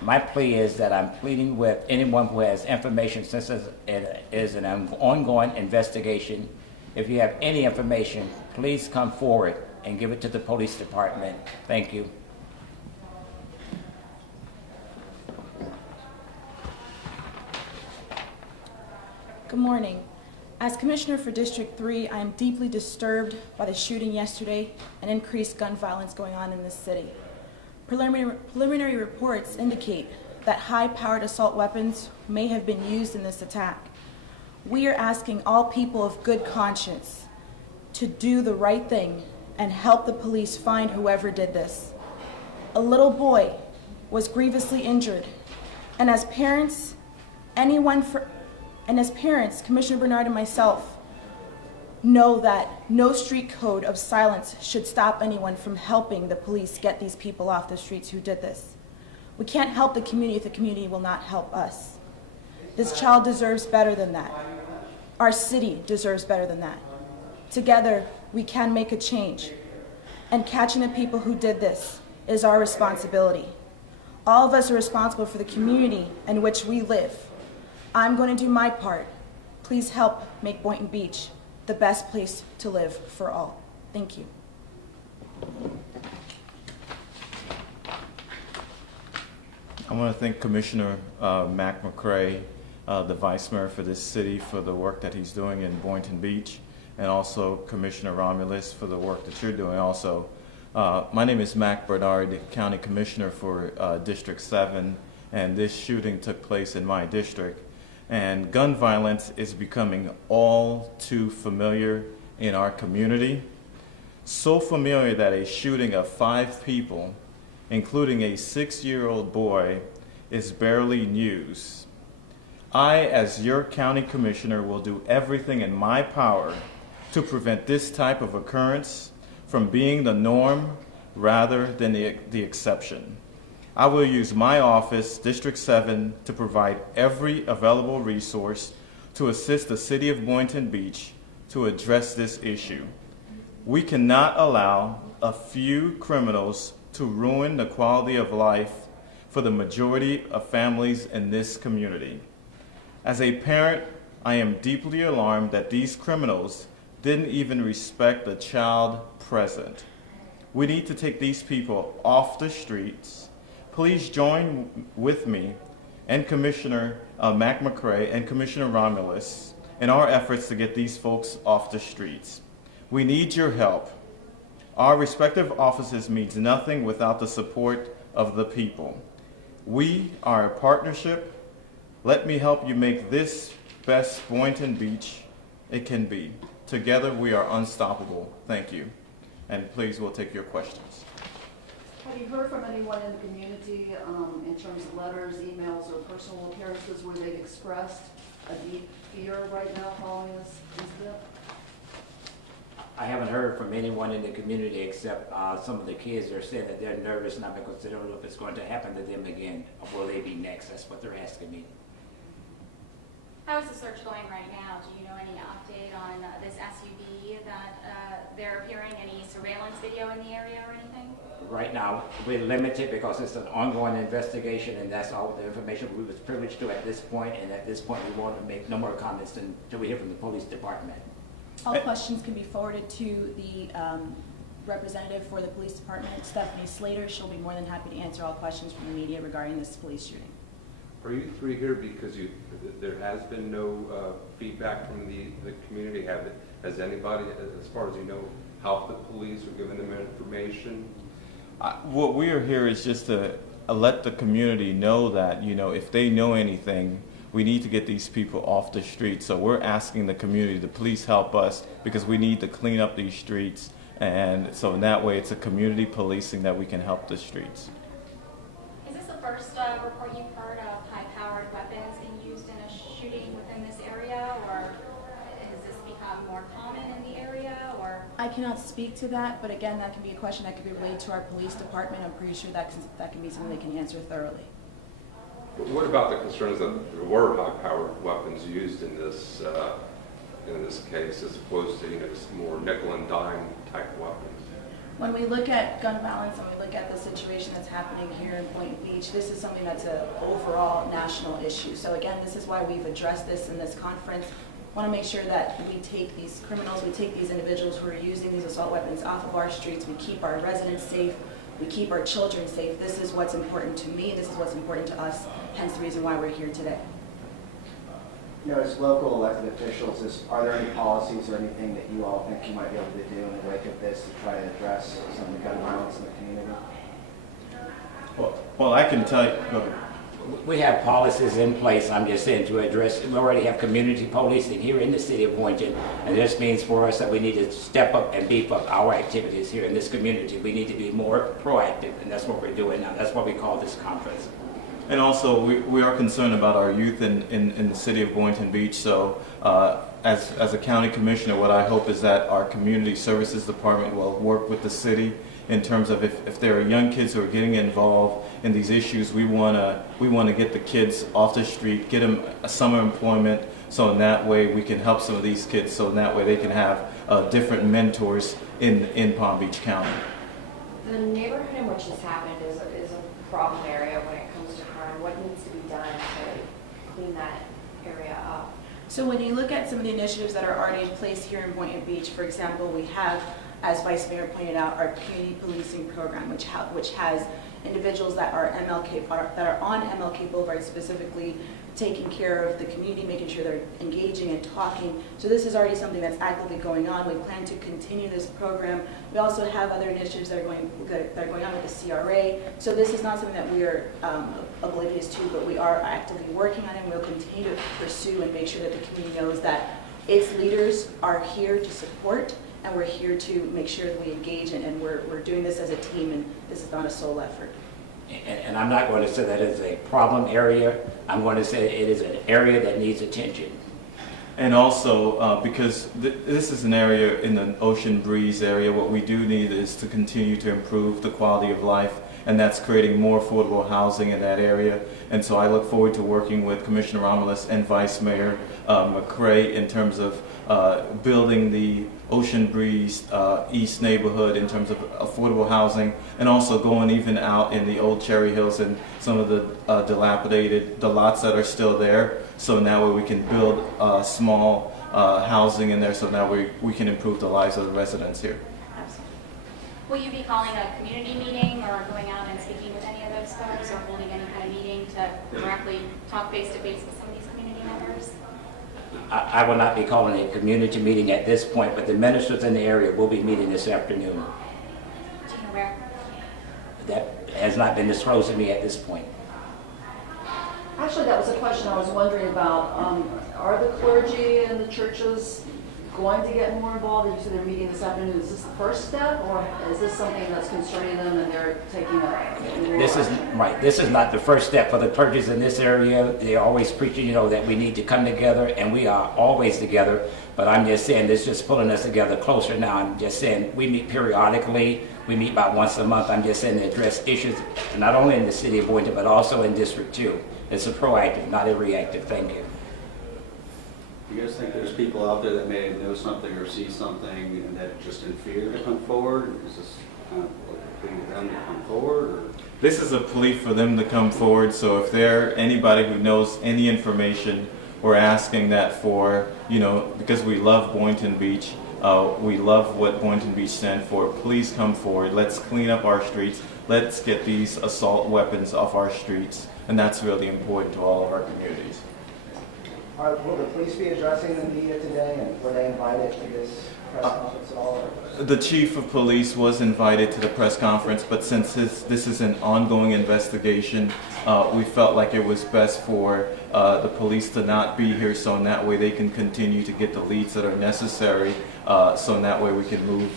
my plea is that I'm pleading with anyone who has information, since it is an ongoing investigation. If you have any information, please come forward and give it to the police department. Thank you. Good morning. As Commissioner for District 3, I am deeply disturbed by the shooting yesterday and increased gun violence going on in this city. Preliminary reports indicate that high-powered assault weapons may have been used in this attack. We are asking all people of good conscience to do the right thing and help the police find whoever did this. A little boy was grievously injured, and as parents, Commissioner Bernard and myself know that no street code of silence should stop anyone from helping the police get these people off the streets who did this. We can't help the community if the community will not help us. This child deserves better than that. Our city deserves better than that. Together, we can make a change. And catching the people who did this is our responsibility. All of us are responsible for the community in which we live. I'm going to do my part. Please help make Boynton Beach the best place to live for all. Thank you. I want to thank Commissioner Mack, the Vice Mayor for this city, for the work that he's doing in Boynton Beach, and also Commissioner Romelus for the work that you're doing also. My name is Mack Bernard, the County Commissioner for District 7, and this shooting took place in my district. And gun violence is becoming all too familiar in our community. So familiar that a shooting of 5 people, including a 6-year-old boy, is barely news. I, as your county commissioner, will do everything in my power to prevent this type of occurrence from being the norm rather than the exception. I will use my office, District 7, to provide every available resource to assist the city of Boynton Beach to address this issue. We cannot allow a few criminals to ruin the quality of life for the majority of families in this community. As a parent, I am deeply alarmed that these criminals didn't even respect the child present. We need to take these people off the streets. Please join with me and Commissioner Mack and Commissioner Romelus in our efforts to get these folks off the streets. We need your help. Our respective offices means nothing without the support of the people. We are a partnership. Let me help you make this best Boynton Beach it can be. Together we are unstoppable. Thank you. And please, we'll take your questions. Have you heard from anyone in the community in terms of letters, emails, or personal appearances where they've expressed a deep fear right now following this incident? I haven't heard from anyone in the community except some of the kids are saying that they're nervous now because they don't know if it's going to happen to them again or will they be next. That's what they're asking me. How is the search going right now? Do you know any update on this SUV that they're appearing? Any surveillance video in the area or anything? Right now, we're limited because it's an ongoing investigation, and that's all the information we was privileged to at this point. And at this point, we want to make no more comments until we hear from the police department. All questions can be forwarded to the representative for the police department, Stephanie Slater. She'll be more than happy to answer all questions from the media regarding this police shooting. Are you 3 here because there has been no feedback from the community? Has anybody, as far as you know, helped the police or given them information? What we are here is just to let the community know that, if they know anything, we need to get these people off the streets. So we're asking the community to please help us because we need to clean up these streets. And so in that way, it's a community policing that we can help the streets. Is this the first report you've heard of high-powered weapons being used in a shooting within this area, or has this become more common in the area? Or I cannot speak to that, but again, that can be a question that could be relayed to our police department. I'm pretty sure that can be something they can answer thoroughly. What about the concerns that there were high-powered weapons used in this case, as opposed to just more nickel and dime type weapons? When we look at gun violence and we look at the situation that's happening here in Boynton Beach, this is something that's an overall national issue. So again, this is why we've addressed this in this conference. Want to make sure that we take these criminals, we take these individuals who are using these assault weapons off of our streets, we keep our residents safe, we keep our children safe. This is what's important to me, this is what's important to us, hence the reason why we're here today. You know, as local elected officials, are there any policies or anything that you all think you might be able to do in the wake of this to try to address some of the gun violence in the community? Well, I can tell you, go ahead. We have policies in place, I'm just saying, to address, we already have community policing here in the city of Boynton, and this means for us that we need to step up and beef up our activities here in this community. We need to be more proactive, and that's what we're doing now. That's what we call this conference. And also, we are concerned about our youth in the city of Boynton Beach. So, as a county commissioner, what I hope is that our community services department will work with the city in terms of if there are young kids who are getting involved in these issues, we want to get the kids off the street, get them summer employment, so in that way we can help some of these kids, so in that way they can have different mentors in Palm Beach County. The neighborhood in which this happened is a problem area when it comes to crime. What needs to be done to clean that area up? So when you look at some of the initiatives that are already in place here in Boynton Beach, for example, we have, as Vice Mayor pointed out, our community policing program, which has individuals that are on MLK Boulevard specifically taking care of the community, making sure they're engaging and talking. So this is already something that's actively going on. We plan to continue this program. We also have other initiatives that are going on with the CRA. So this is not something that we are oblivious to, but we are actively working on it, and we'll continue to pursue and make sure that the community knows that its leaders are here to support, and we're here to make sure that we engage, and we're doing this as a team, and this is not a sole effort. And I'm not going to say that it's a problem area. I'm going to say it is an area that needs attention. And also, because this is an area in the Ocean Breeze area, what we do need is to continue to improve the quality of life, and that's creating more affordable housing in that area. And so I look forward to working with Commissioner Romelus and Vice Mayor McCray in terms of building the Ocean Breeze East neighborhood in terms of affordable housing, and also going even out in the old Cherry Hills and some of the the lots that are still there. So now we can build small housing in there, so now we can improve the lives of the residents here. Absolutely. Will you be calling a community meeting or going out and speaking with any of those folks, or holding any kind of meeting to directly talk face to face with some of these community members? I will not be calling a community meeting at this point, but the ministers in the area will be meeting this afternoon. Do you know where? That has not been disclosed to me at this point. Actually, that was a question I was wondering about. Are the clergy and the churches going to get more involved? You said they're meeting this afternoon. Is this the first step, or is this something that's concerning them and they're taking a... This is right. This is not the first step for the clergies in this area. They're always preaching, that we need to come together, and we are always together. But I'm just saying, this is just pulling us together closer now. I'm just saying, we meet periodically. We meet about once a month. I'm just saying to address issues not only in the city of Boynton, but also in District 2. It's a proactive, not a reactive. Thank you. Do you guys think there's people out there that may know something or see something and that just in fear to come forward? Is this kind of like a plea for them to come forward? Or? This is a plea for them to come forward, so if there anybody who knows any information, we're asking that for, because we love Boynton Beach, we love what Boynton Beach stands for, please come forward. Let's clean up our streets. Let's get these assault weapons off our streets, and that's really important to all of our communities. Will the police be addressing the media today, and were they invited to this press conference at all? The chief of police was invited to the press conference, but since this is an ongoing investigation, we felt like it was best for the police to not be here, so in that way they can continue to get the leads that are necessary, so in that way we can move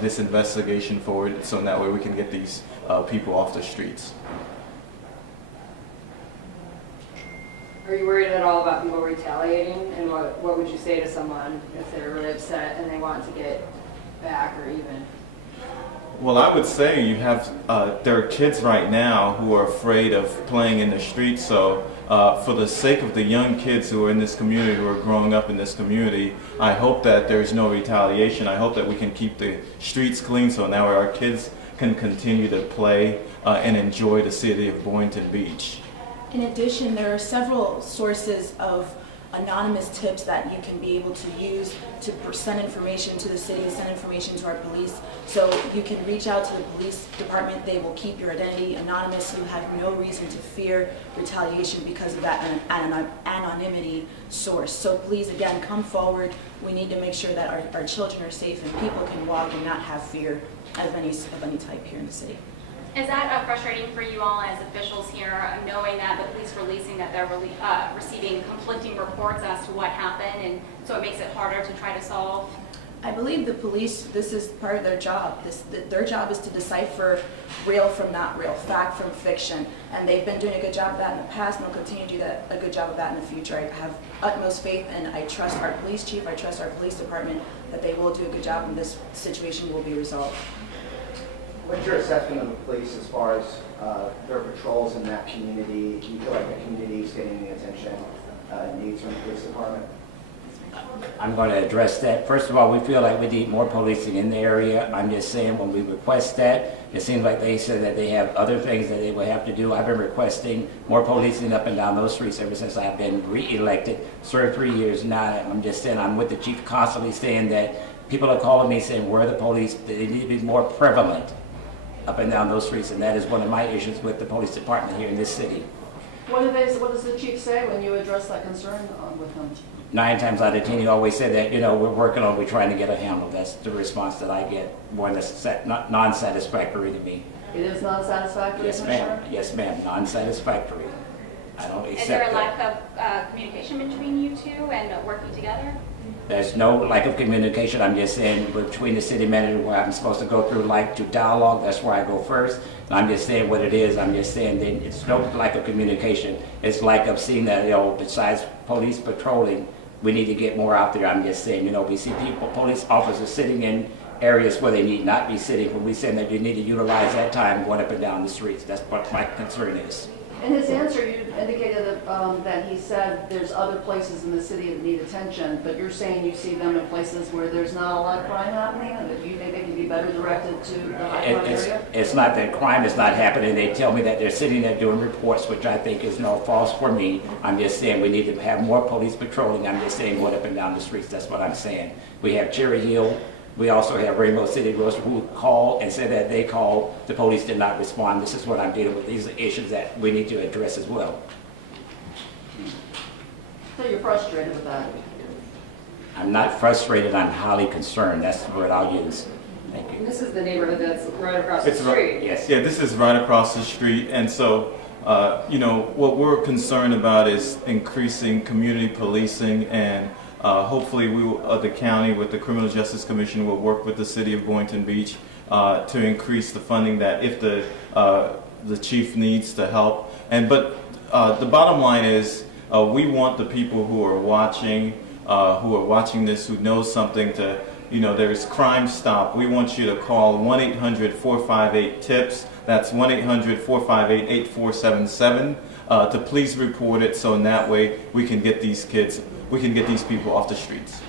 this investigation forward, so in that way we can get these people off the streets. Are you worried at all about people retaliating? And what would you say to someone if they're really upset and they want to get back or even? Well, I would say you have, there are kids right now who are afraid of playing in the streets, so for the sake of the young kids who are in this community, who are growing up in this community, I hope that there's no retaliation. I hope that we can keep the streets clean so now our kids can continue to play and enjoy the city of Boynton Beach. In addition, there are several sources of anonymous tips that you can be able to use to send information to the city, send information to our police. So you can reach out to the police department. They will keep your identity anonymous. You have no reason to fear retaliation because of that anonymity source. So please, again, come forward. We need to make sure that our children are safe and people can walk and not have fear of any type here in the city. Is that frustrating for you all as officials here, knowing that the police releasing that they're receiving conflicting reports as to what happened, and so it makes it harder to try to solve? I believe the police, this is part of their job. Their job is to decipher real from not real, fact from fiction, and they've been doing a good job of that in the past, and they'll continue to do a good job of that in the future. I have utmost faith, and I trust our police chief, I trust our police department, that they will do a good job and this situation will be resolved. What's your assessment of the police as far as their patrols in that community? Do you feel like the community is getting the attention it needs from the police department? I'm going to address that. First of all, we feel like we need more policing in the area. I'm just saying when we request that, it seems like they said that they have other things that they will have to do. I've been requesting more policing up and down those streets ever since I've been re-elected, served 3 years now. I'm just saying, I'm with the chief constantly saying that people are calling me saying, where are the police? They need to be more prevalent up and down those streets, and that is one of my issues with the police department here in this city. What does the chief say when you address that concern with him? 9 times out of 10, he always said that, we're working on, we're trying to get a handle. That's the response that I get, more than non-satisfactory to me. It is non-satisfactory, Yes, ma'am. Yes, ma'am. Non-satisfactory. I don't accept Is there a that. lack of communication between you two and working together? There's no lack of communication. I'm just saying between the city manager where I'm supposed to go through to dialogue, that's where I go first. And I'm just saying what it is. I'm just saying that it's no lack of communication. It's lack of seeing that, besides police patrolling, we need to get more out there. I'm just saying, we see police officers sitting in areas where they need not be sitting. When we say that you need to utilize that time going up and down the streets. That's what my concern is. In his answer, you indicated that he said there's other places in the city that need attention, but you're saying you see them in places where there's not a lot of crime happening, and that you think they can be better directed to the high crime area? It's not that crime is not happening. They tell me that they're sitting there doing reports, which I think is false for me. I'm just saying we need to have more police patrolling. I'm just saying going up and down the streets. That's what I'm saying. We have Cherry Hill. We also have Rainbow City Girls who called and said that they called, the police did not respond. This is what I'm dealing with. These are issues that we need to address as well. So you're frustrated with that? I'm not frustrated, I'm highly concerned. That's the word I'll use. Thank you. And this is the neighborhood that's right across the street. Yes. Yeah, this is right across the street, and so, what we're concerned about is increasing community policing, and hopefully the county with the Criminal Justice Commission will work with the city of Boynton Beach to increase the funding that if the chief needs to help. But the bottom line is we want the people who are watching this, who know something to, there's Crime Stop. We want you to call 1-800-458-TIPS. That's 1-800-458-8477 to please report it, so in that way we can get these people off the streets.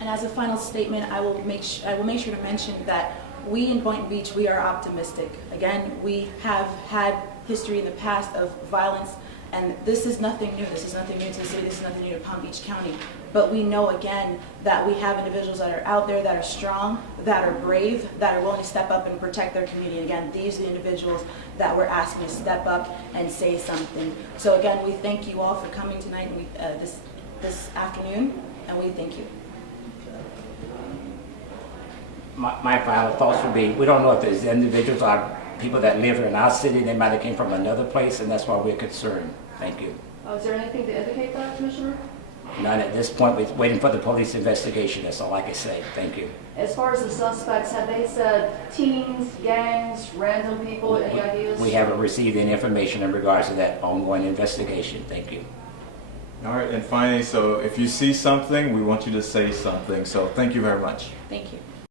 And as a final statement, I will make sure to mention that we in Boynton Beach, we are optimistic. Again, we have had history in the past of violence, and this is nothing new. This is nothing new to the city. This is nothing new to Palm Beach County. But we know, again, that we have individuals that are out there that are strong, that are brave, that are willing to step up and protect their community. Again, these are the individuals that we're asking to step up and say something. So again, we thank you all for coming tonight, this afternoon, and we thank you. My final thoughts would be, we don't know if these individuals are people that live here in our city. They might have came from another place, and that's why we're concerned. Thank you. Is there anything to indicate that, Commissioner? Not at this point. We're waiting for the police investigation. That's all I can say. Thank you. As far as the suspects, have they said teens, gangs, random people, any ideas? We haven't received any information in regards to that ongoing investigation. Thank you. All right, and finally, so if you see something, we want you to say something. So thank you very much. Thank you.